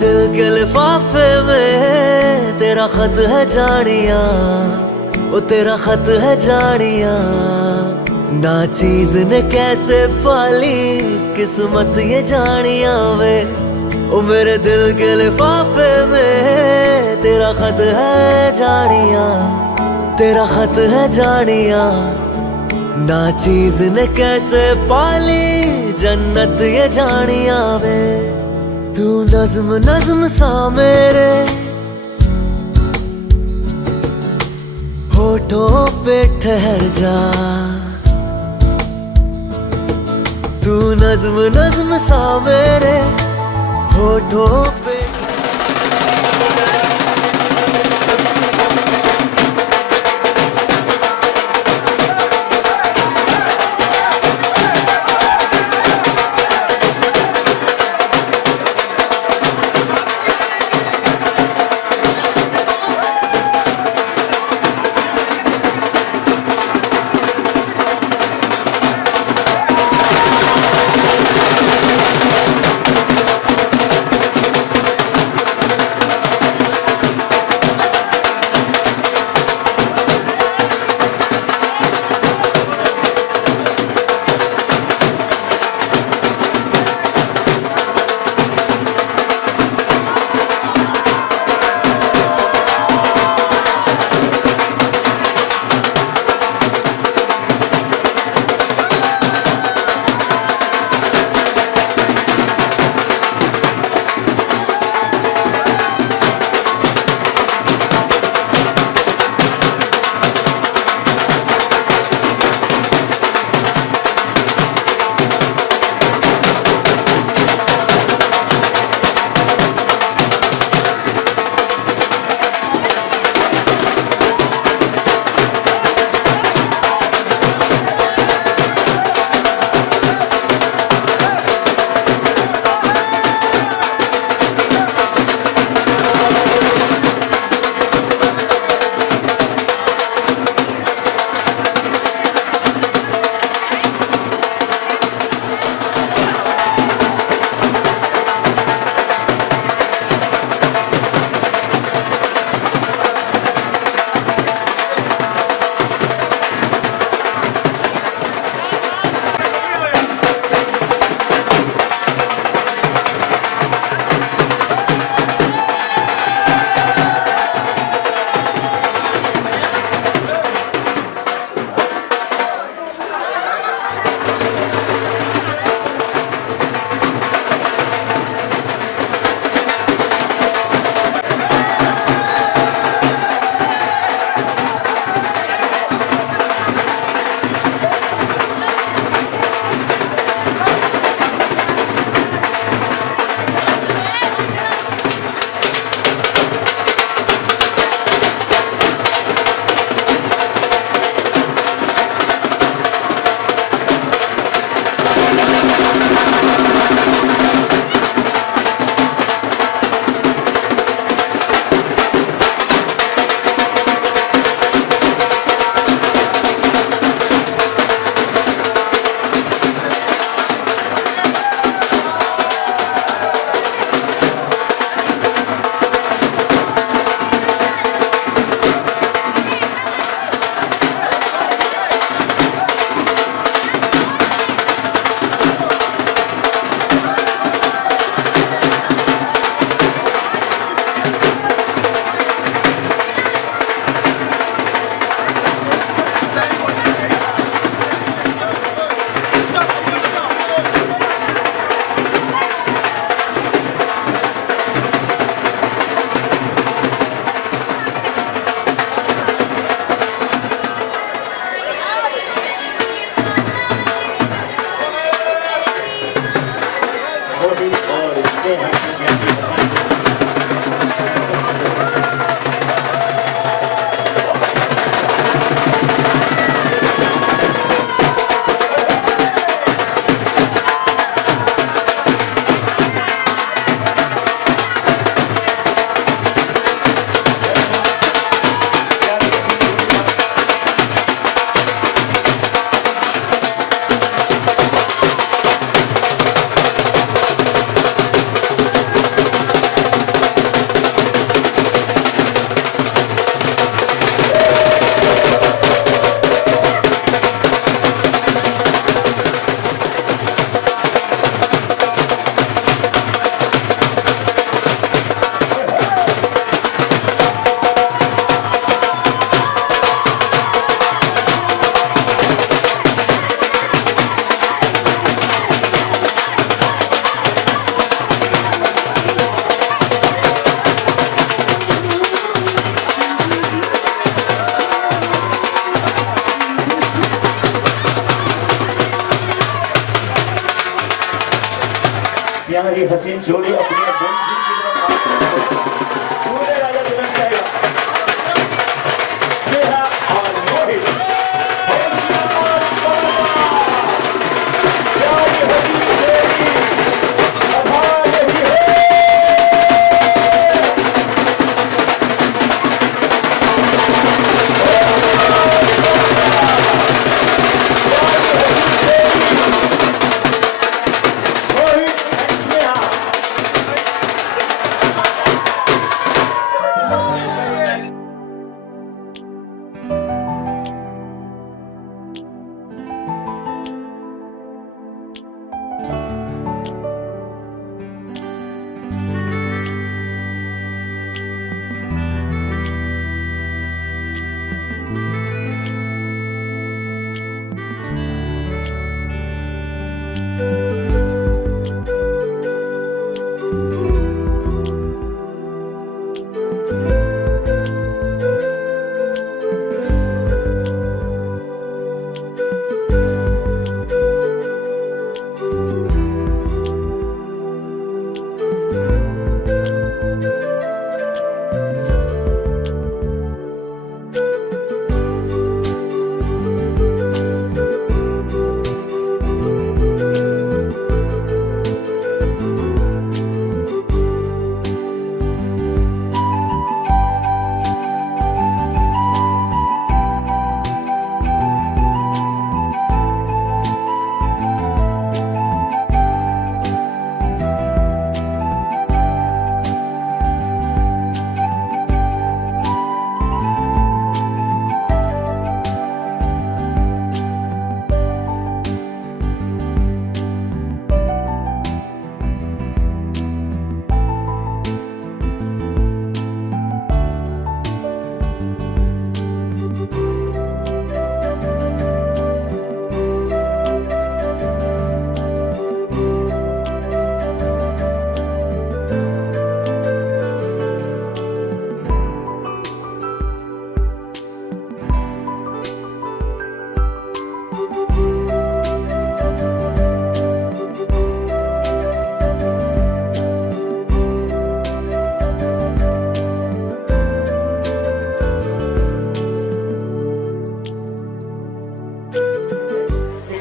दिल के लिफाफे में तेरा खत है जानिया, ओ तेरा खत है जानिया। ना चीज ने कैसे पाली किस्मत ये जानिया वे, ओ मेरे दिल के लिफाफे में तेरा खत है जानिया, तेरा खत है जानिया। ना चीज ने कैसे पाली जन्नत ये जानिया वे। तू नज्म नज्म सा मेरे होठों पे ठहर जा, तू नज्म नज्म सा मेरे होठों पे। प्यारी हसीन जोड़ी अपनी मंजिल की तरफ दूल्हे राजा दुल्हन साहिबा स्नेहा और मोहित होशियार प्यारी हसीन जोड़ी अब आ रही है।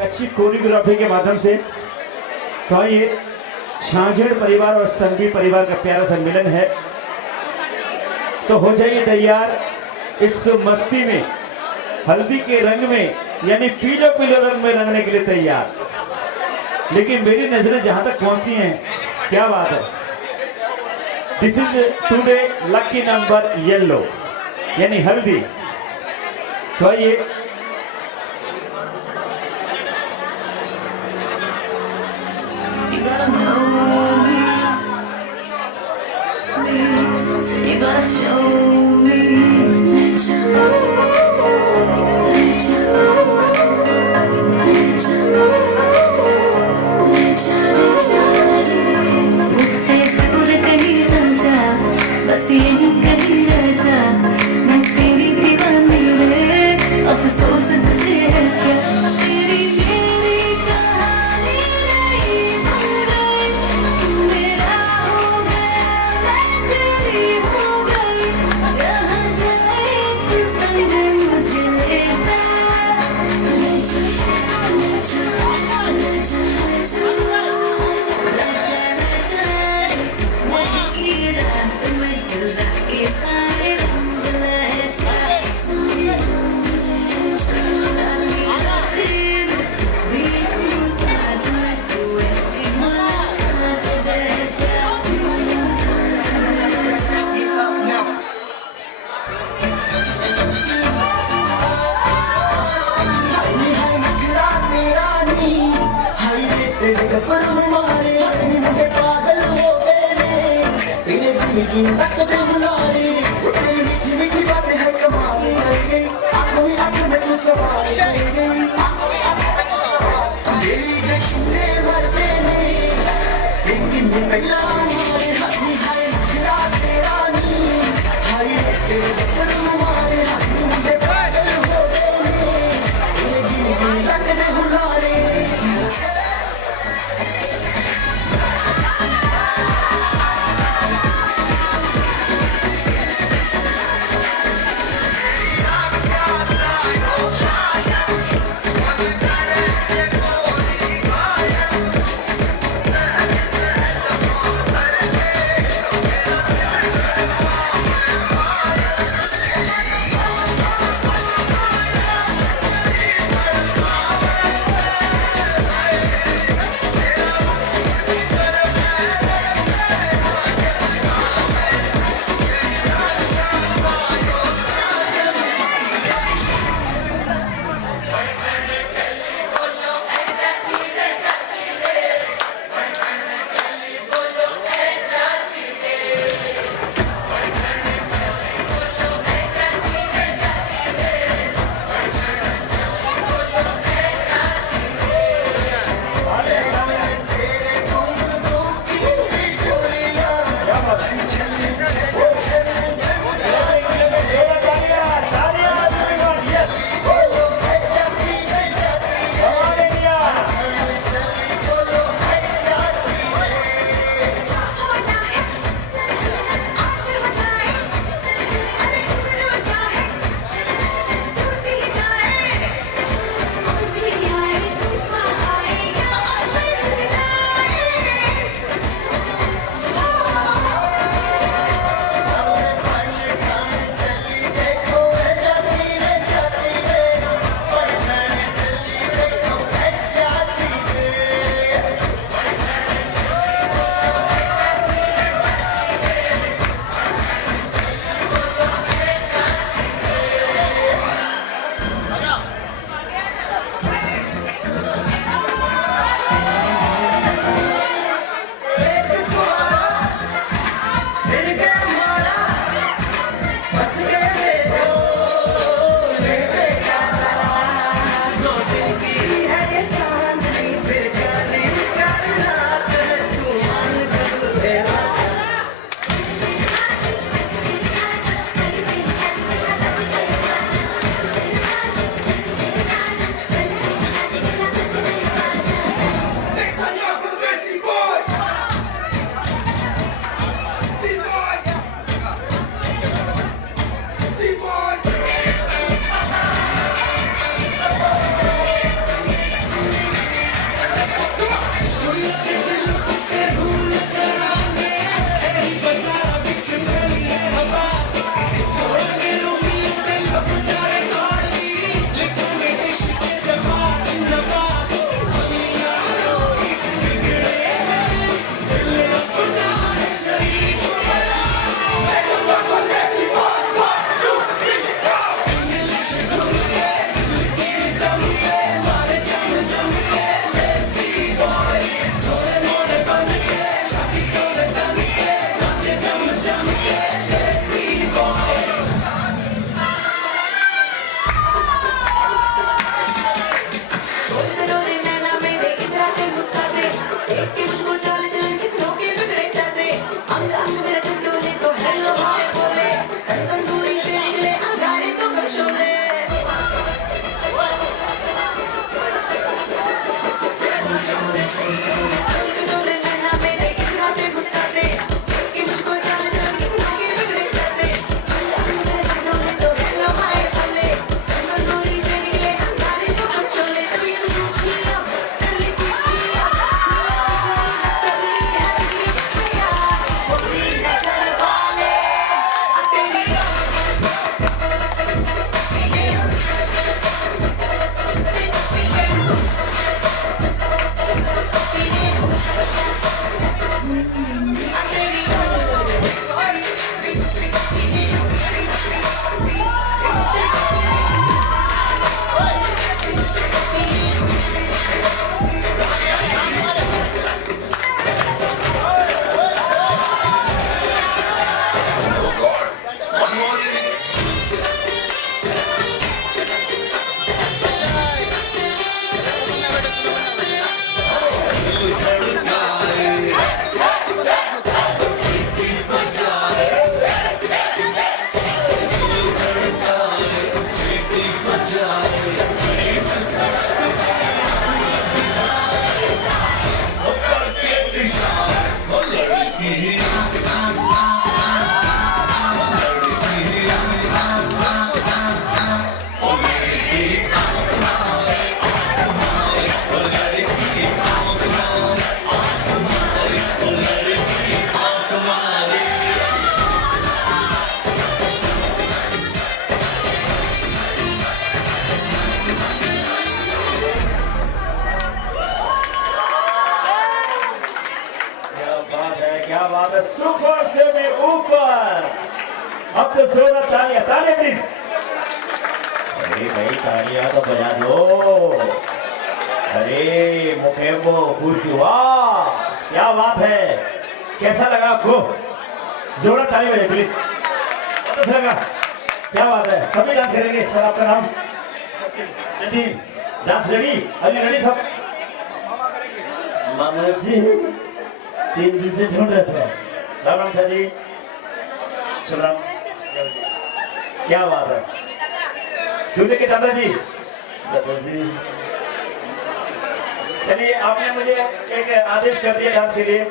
अच्छी कोरियोग्राफी के माध्यम से तो ये शाहजेड़ परिवार और संघवी परिवार का प्यारा सा मिलन है। तो हो जाइए तैयार इस मस्ती में, हल्दी के रंग में यानी पीले पीले रंग में रंगने के लिए तैयार। लेकिन मेरी नजरें जहां तक पहुंचती हैं, क्या बात है, this is today lucky number yellow यानी हल्दी। तो ये You gotta show me. Let you know. Let you know. Let you know. Let you मुझसे दूर कहीं ना जा, बस यहीं कहीं रह जा। मैं तेरी दीवानी रे, अफसोस तुझे है क्या? तेरी मेरी कहानी नहीं भूल गई, तू मेरा हो गया, मैं तेरी हो गई। जहाँ जाए तू संग मुझे ले जा, ले जा, ले जा, ले जा, ले जा, ले जा, ले जा। वही रात में चुरा के सारे रंग ले जा, सारे रंग ले जा। फिर भी हम साथ में तू ऐसी मुलाकात दे जा, मुलाकात दे जा। बात है, सुपर से भी ऊपर। अब तो जोरदार तालियां, तालियां प्लीज। अरे भाई तालियां तो बजा दो। अरे मुखेम्बो खुश हुआ, क्या बात है, कैसा लगा आपको? जोरदार ताली बजाइए प्लीज। बहुत अच्छा लगा, क्या बात है। सभी डांस करेंगे। सर आपका नाम? जतीन। Dance ready? अरे रेडी सब? मामा जी 3 दिन से ढूंढ रहे थे। राम राम शाह जी, शुभ राम। क्या बात है। दूल्हे के दादाजी, दादाजी चलिए, आपने मुझे एक आदेश कर दिया डांस के लिए।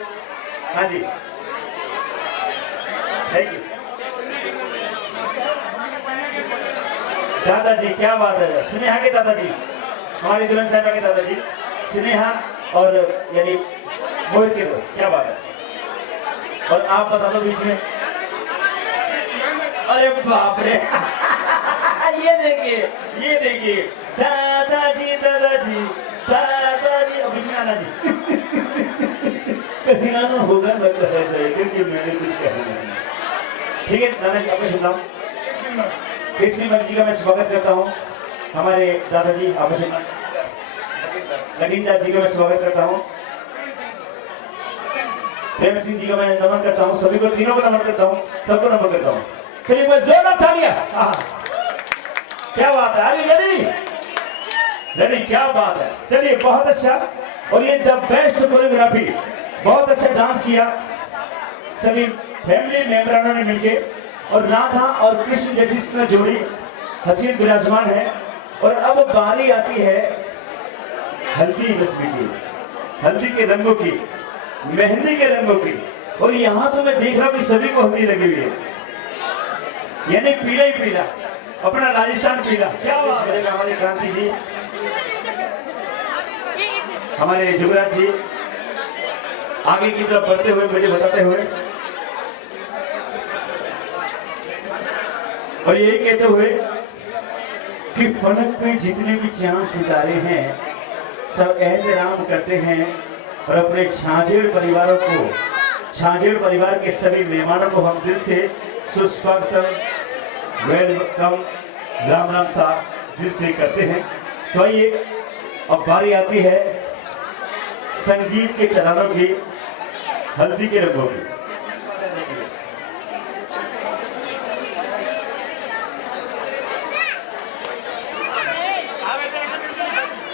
हाँ जी, थैंक यू। दादाजी क्या बात है। स्नेहा के दादाजी, हमारी दुल्हन साहिबा के दादाजी, स्नेहा और यानी मोहित के दो, क्या बात है। और आप बता दो बीच में। अरे बाप रे ये देखिए, ये देखिए, दादाजी दादाजी दादाजी। अब बीच में आना जी कहीं ना होगा ना कहना चाहिए, क्योंकि मैंने कुछ कहना नहीं। ठीक है नाना जी, आपका शुभ नाम? केसरी मल जी का मैं स्वागत करता हूँ। हमारे दादाजी, आपका शुभ नाम? नगीनदास जी का मैं स्वागत करता हूँ। प्रेम सिंह जी का मैं नमन करता हूँ। सभी को, तीनों को नमन करता हूँ, सबको नमन करता हूँ। चलिए मैं जोरदार तालियां। क्या बात है। अरे रेडी रेडी, क्या बात है। चलिए बहुत अच्छा। और ये द बेस्ट कोरियोग्राफी, बहुत अच्छा डांस किया सभी फैमिली मेंबरों ने मिलके। और राधा और कृष्ण जैसी इसमें जोड़ी हसीन विराजमान है। और अब बारी आती है हल्दी रस्म की, हल्दी के रंगों की, मेहंदी के रंगों की। और यहाँ तो मैं देख रहा हूँ कि सभी को हल्दी लगी हुई है, यानी पीला ही पीला, अपना राजस्थान पीला। क्या बात है। हमारे क्रांति जी, हमारे जुगराज जी आगे की तरफ बढ़ते हुए मुझे बताते हुए और यही कहते हुए कि फलक पे जितने भी चांद सितारे हैं सब एहतराम करते हैं और अपने छाजेड़ परिवारों को, छाजेड़ परिवार के सभी मेहमानों को हम दिल से सुस्वागतम, वेलकम, राम राम सा दिल से करते हैं। तो आइए अब बारी आती है संगीत के तरानों की, हल्दी के रंगों की।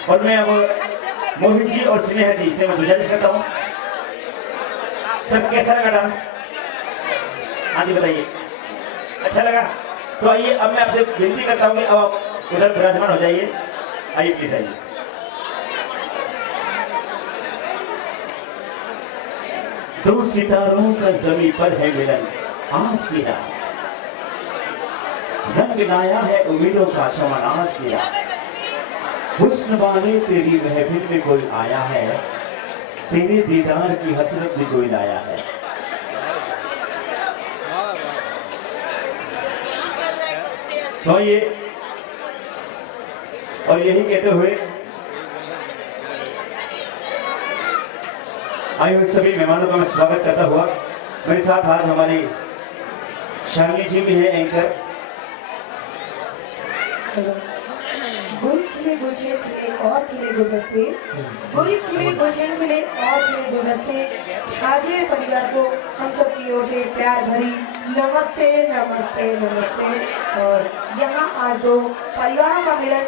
और मैं अब मोहित जी और स्नेहा जी से मैं गुजारिश करता हूँ, सब कैसा लगा डांस? हाँ जी बताइए, अच्छा लगा? तो आइए अब मैं आपसे विनती करता हूँ कि अब आप उधर विराजमान हो जाइए। आइए प्लीज आइए। दो सितारों का जमी पर है मिलन आज की रात, रंग लाया है उम्मीदों का चमन आज की रात। हुस्न वाले तेरी महफिल में कोई आया है, तेरे दीदार की हसरत भी कोई लाया है। तो ये और यही कहते हुए आए हुए सभी मेहमानों का मैं स्वागत करता हुआ, मेरे साथ आज हमारी शालिनी जी भी है एंकर। गुल खिले गुलशन खिले और खिले गुलदस्ते, गुल खिले गुलशन खिले और खिले गुलदस्ते। छाजेड़ परिवार को हम सब की ओर से प्यार भरी नमस्ते नमस्ते नमस्ते। और यहाँ आज दो परिवारों का मिलन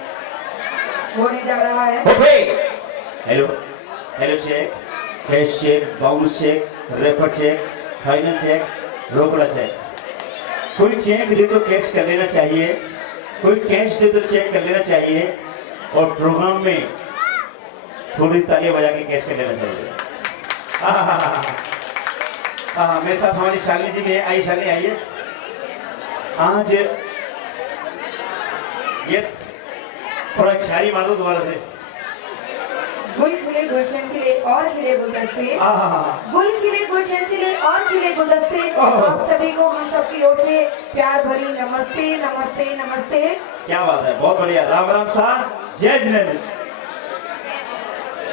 होने जा रहा है। Hello hello, cheque, cash cheque, bounce cheque, refer cheque, final cheque, रोकड़ा चेक। कोई चेक दे तो कैश कर लेना चाहिए, कोई कैश दे तो चेक कर लेना चाहिए। और प्रोग्राम में थोड़ी तालियां बजा के कैश कर लेना चाहिए। हाँ, मेरे साथ हमारी शालिनी जी भी है। आइए शालिनी, आइए। आज यस, थोड़ा शायरी मार दो दोबारा से। गुल खिले गुलशन खिले और खिले गुलदस्ते, गुल खिले गुलशन खिले और खिले गुलदस्ते। आप सभी को हम सबकी ओर से प्यार भरी नमस्ते नमस्ते नमस्ते। क्या बात है, बहुत बढ़िया। राम राम सा, जय जिनेंद्र।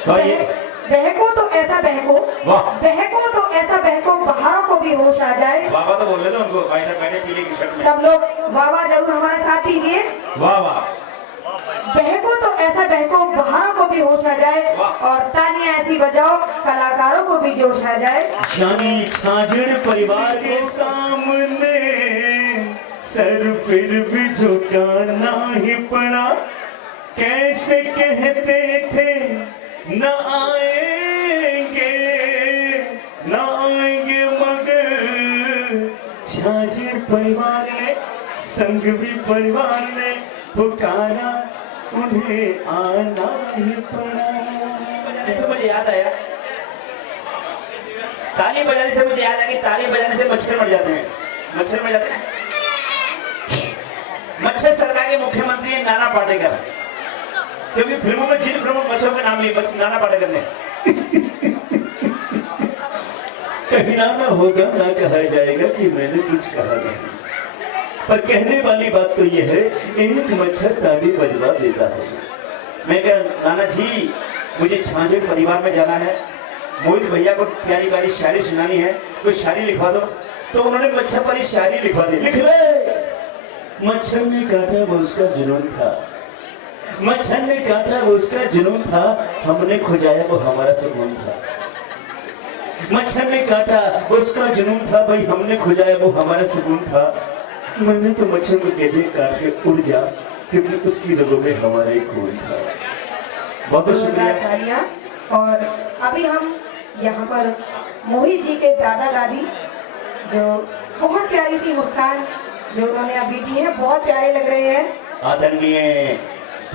तो ये बहको तो ऐसा बहको, वाह। बहको तो ऐसा बहको, बाहरों को भी होश आ जाए। बाबा तो बोल रहे थे उनको, भाई साहब बैठे पीले की शर्ट में। सब लोग वाह वाह जरूर हमारा साथ दीजिए। वाह वाह। बहको तो ऐसा बहको, बाहरों को भी होश आ जाए, वाह। और तालियां ऐसी बजाओ कलाकारों को भी जोश आ जाए। जानी छाजड़ परिवार के सामने सर फिर भी झुकाना ही पड़ा। कैसे कहते थे न आएंगे न आएंगे, मगर छाजड़ परिवार ने, संघवी परिवार ने पुकारा, उन्हें आना ही पड़ा। बजाने से मुझे याद आया, ताली बजाने से मुझे याद आया कि ताली बजाने से मच्छर मर जाते हैं। मच्छर मर जाते हैं। मच्छर सरकार के मुख्यमंत्री हैं नाना पाटेकर, क्योंकि फिल्मों में जिन प्रमुख मच्छरों के नाम लिए नाना पाटेकर ने। कहना ना होगा ना कहा जाएगा कि मैंने कुछ कहा नहीं, पर कहने वाली बात तो यह है, एक मच्छर ताली बजवा देता है। मैं कहा नाना जी मुझे छाजड़ परिवार में जाना है, मोहित भैया को प्यारी प्यारी शायरी सुनानी है, कोई शायरी लिखवा दो। तो उन्होंने मच्छर पर शायरी लिखवा दी। लिख ले। मच्छर ने काटा वो उसका जुनून था, मच्छर ने काटा वो उसका जुनून था, हमने खुजाया वो हमारा सुकून था। मच्छर ने काटा वो उसका जुनून था, भाई हमने खुजाया वो हमारा सुकून था। मैंने तो मच्छर को कह दिया काट के उड़ जा, क्योंकि उसकी रगों में हमारा ही खून था। बहुत बहुत शुक्रिया। तालियां। और अभी हम यहाँ पर मोहित जी के दादा दादी, जो बहुत प्यारी सी मुस्कान जो उन्होंने अभी दी है, बहुत प्यारे लग रहे हैं। आदरणीय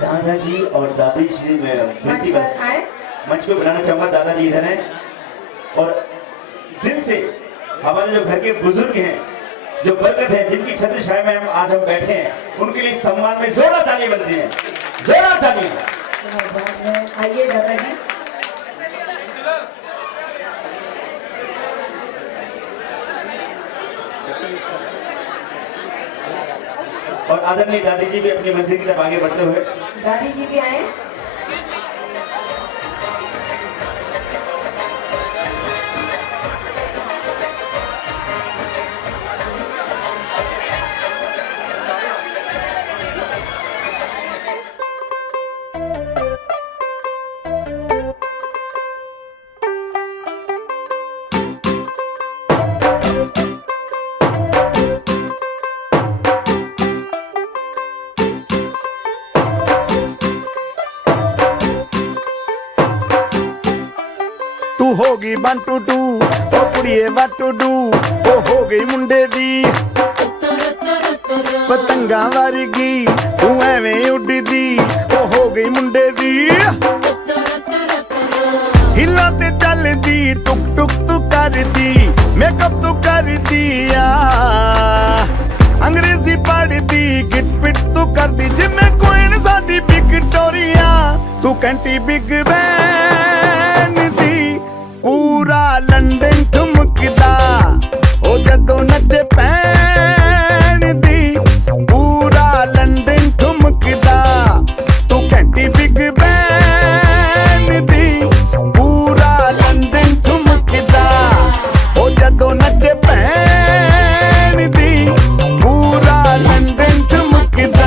दादाजी और दादी जी में मंच पर आए। मंच पे बुलाना चाहूंगा। दादाजी इधर हैं, और दिल से हमारे जो घर के बुजुर्ग हैं, जो बरकत है, जिनकी छत्र छाया में हम आज बैठे हैं, उनके लिए सम्मान में जोरदार ताली बनती है। जोरदार ताली। आइए दादाजी। और आदरणीय दादी जी भी अपनी मंजिल की तरफ आगे बढ़ते हुए। दादी जी भी आए। तू हो गई 1 2 2 ओ कुड़िए what to do, ओ हो गई मुंडे दी पतंगा वर्गी, तू एवें उड़दी, ओ हो गई मुंडे दी। हिला ते चलदी, टुक टुक तू करदी, मेकअप तू करदी आ, अंग्रेजी पढ़दी, गिट पिट तू करदी, जिमें क्वीन साडी विक्टोरिया, तू कैंटी बिग बैन दी, पूरा लंदन ठुमकदा, ओ जदों नचे पैन दी, पूरा लंदन ठुमकदा, तू कैंटी बिग बैन दी, पूरा लंदन ठुमकदा, ओ जदों नचे पैन दी, पूरा लंदन ठुमकदा।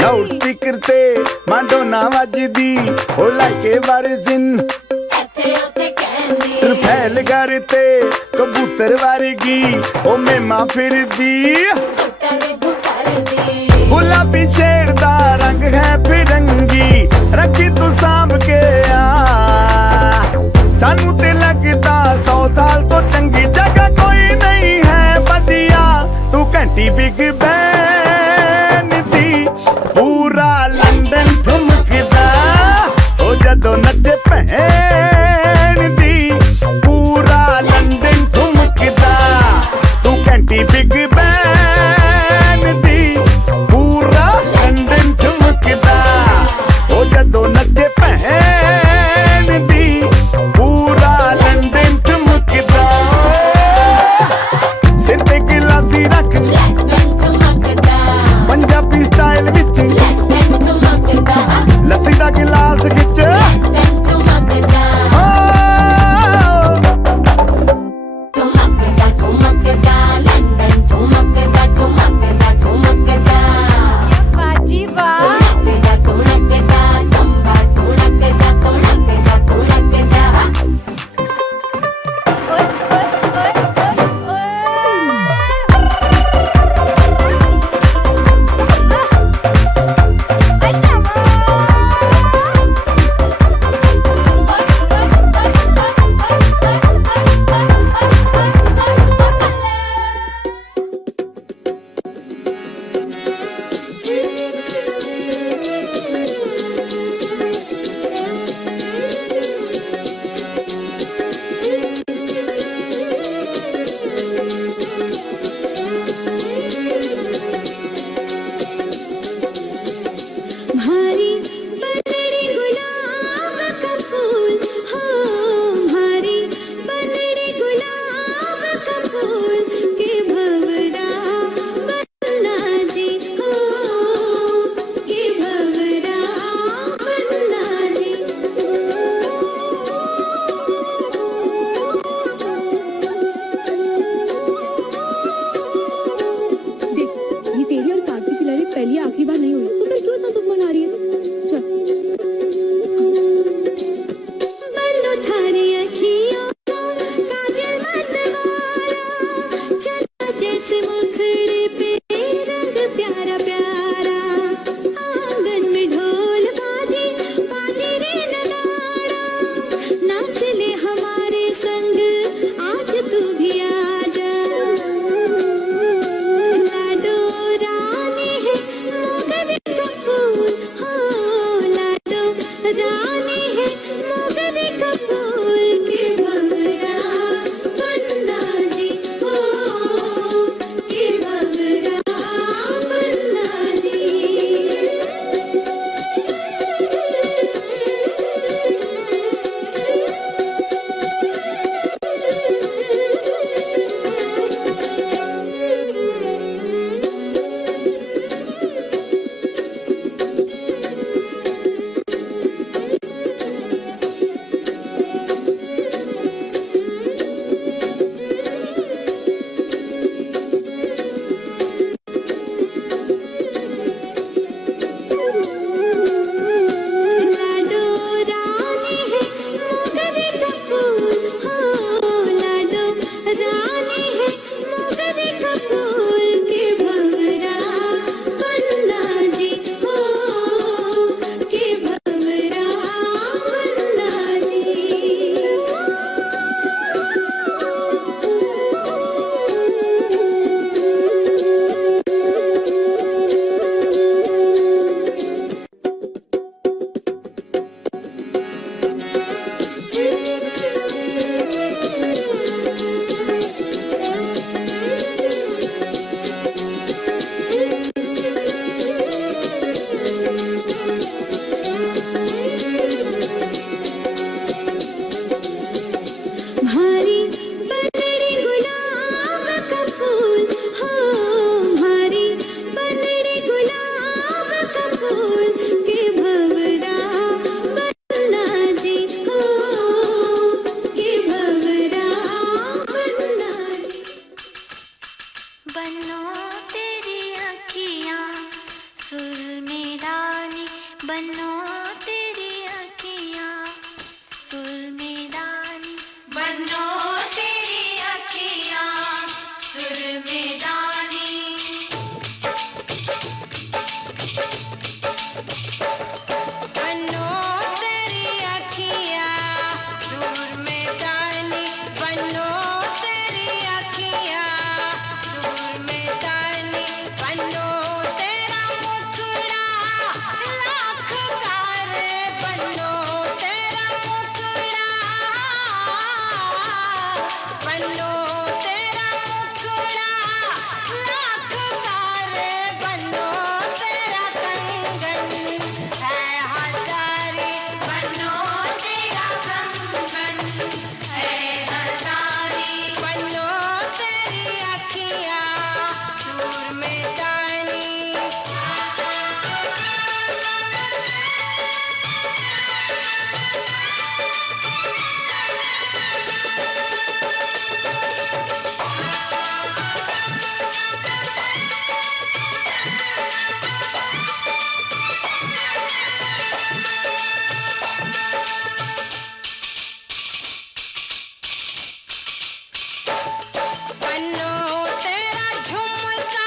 लाउड स्पीकर ते माडोना वजदी, ओ लाइके वर्जिन फैल करते कबूतर वर्गी, ओ मेमा फिरदी। गुलाबी शेड दा रंग है फिरंगी, रखी तू सांभ के सानू ते लगदा 100 साल तो चंगी जगह कोई नहीं है बदिया, तू घंटी बिग बैन दी पूरा लंदन ठुमकदा, ओ जदों नचे भैन दी पूरा लंदन ठुमकदा, तू घंटी बिग बैन दी पूरा लंदन ठुमकदा, ओ जदों नचे भैन दी पूरा लंदन ठुमकदा। सिर ते गिलासी रख पंजाबी स्टाइल विच, लस्सी दा गिलास खिच भारी बनड़ी गुलाब का फूल हो, भारी बनड़ी गुलाब का फूल के भंवरा बनना जी हो, के भंवरा बनना जी। देख, ये तेरी और कार्तिक की लड़ाई पहली आखिरी बार नहीं हुई, तो फिर क्यों इतना दुख मना रही है? चल। बंदो थारी अखियों काजल मत वाला, चला जैसे मुखड़े पे रंग प्यारा प्यारा, आंगन में ढोल बाजे बाजे रे नगाड़ा, नाच ले हमारे संग आज तू भी आजा, लाडो रानी है मोगरे का फूल हो, लाडो रानी है मोगरे का फूल के भंवरा बनना जी हो, के भंवरा बनना जी। लाडो रानी है मोगरे का फूल हो, लाडो रानी है मोगरे का फूल के भंवरा बनना जी हो, के भंवरा बनना जी। भारी बनड़ी गुलाब का फूल हो, भारी बनड़ी गुलाब का फूल के भंवरा बनना जी हो, के भंवरा बनना जी। बनो तेरी अखियाँ सुर में रानी, बनो तेरी अखियाँ सुर में रानी, बनो तेरी अखियाँ सुर में रानी। सुर में दानी बनो तेरा झुमका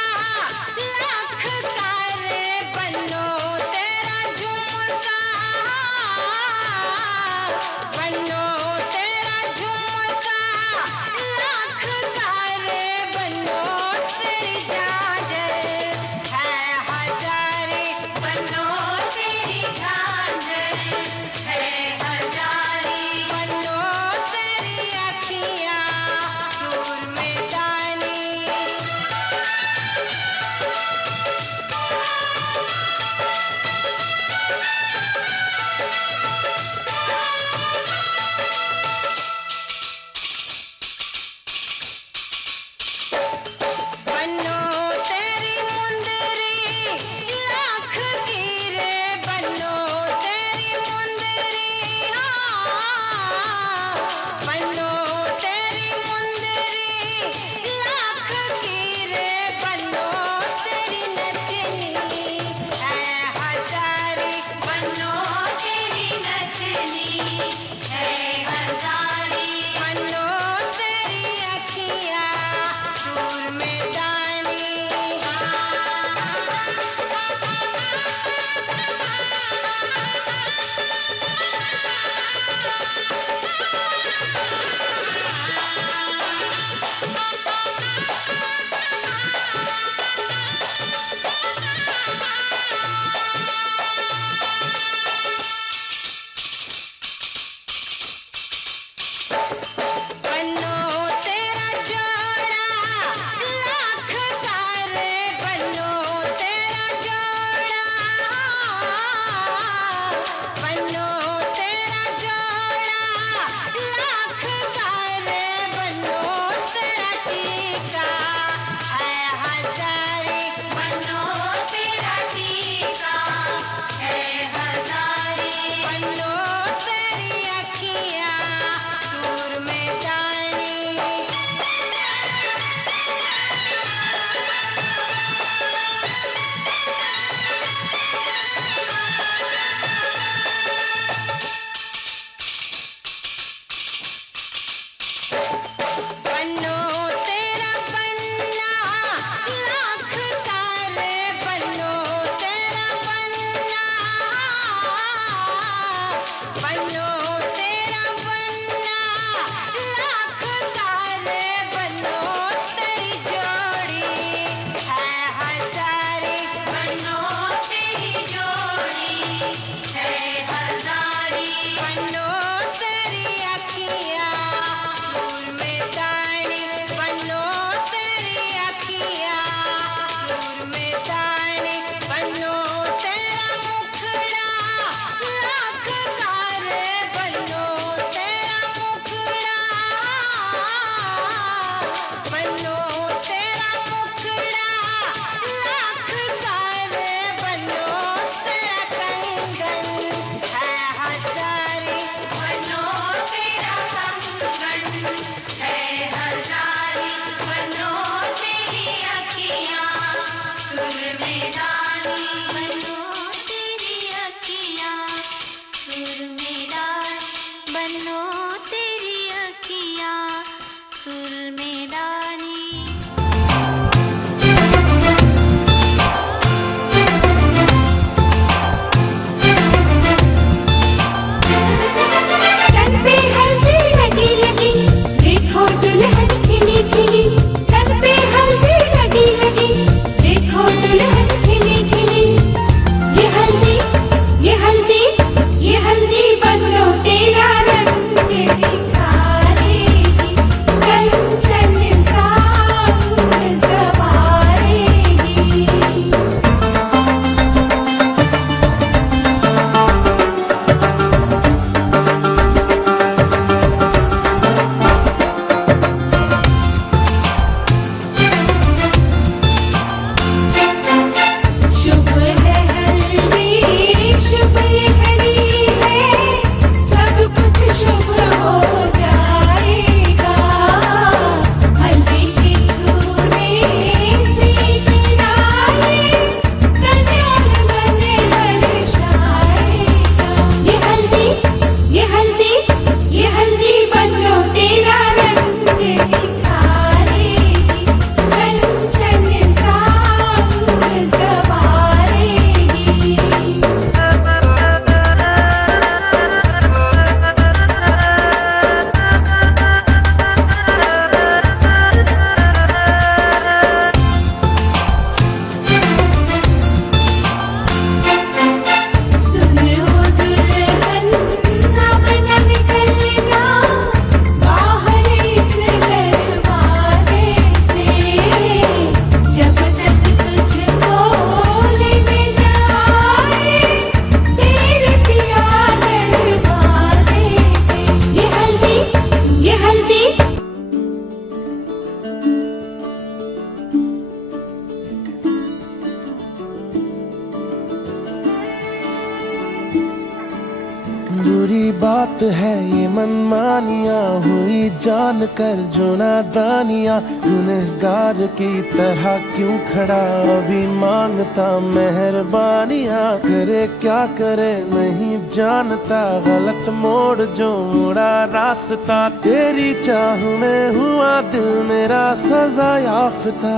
बात है ये मनमानियाँ हुई जान कर जो नादानियाँ गुनहगार की तरह क्यों खड़ा अभी मांगता मेहरबानियाँ करे क्या करे नहीं जानता गलत मोड़ जो मुड़ा रास्ता तेरी चाह में हुआ दिल मेरा सजा याफ्ता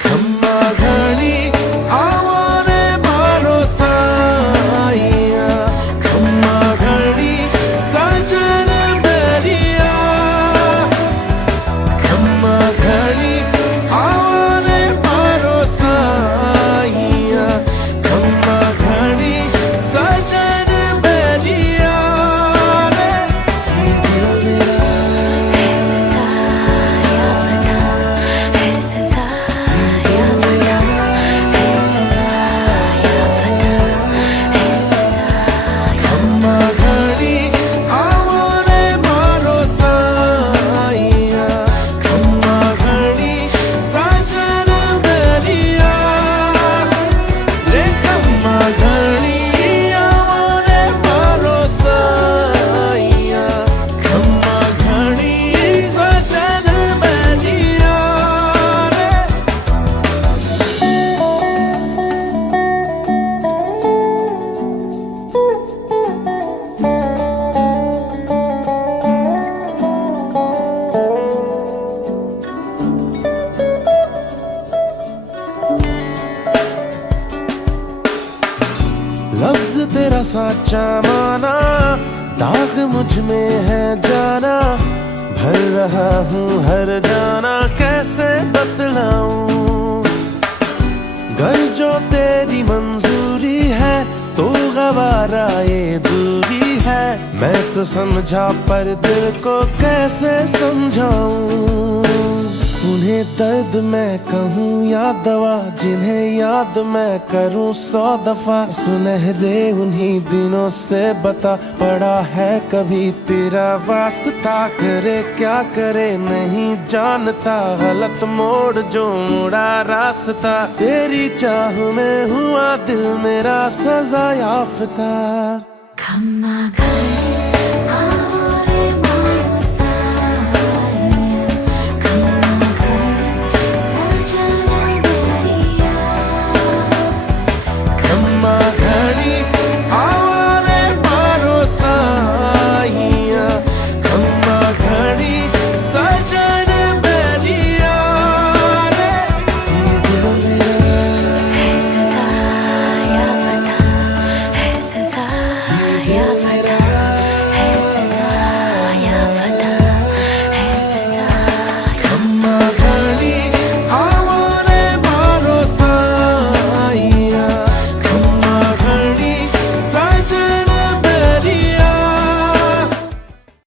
खम्मा घड़ी आवाने भरोसा आइया खम्मा घड़ी सजन बेरिया खम्मा घड़ी आवाने भरोसा आइया खम्मा घड़ी सजन बेरिया ये दिल मेरा खम्मा घड़ी आवाने भरोसा आइया खम्मा घड़ी सजन बेरिया रे खम्मा घड़ी आवाने भरोसा आइया खम्मा घड़ी सजन बेरिया रे लफ्ज तेरा साचा माना दाग मुझ में है जाना भर रहा हूँ हर जाना कैसे बतलाऊं घर जो तेरी मंजूरी है तो गवारा ये दूरी है मैं तो समझा पर दिल को कैसे समझाऊं उन्हें दर्द मैं कहूँ या दवा जिन्हें याद मैं करूँ 100 दफा सुनहरे उन्हीं दिनों से बता पड़ा है कभी तेरा वास्ता करे क्या करे नहीं जानता गलत मोड़ जो मुड़ा रास्ता तेरी चाह में हुआ दिल मेरा सजा याफ्ता खम्मा घड़ी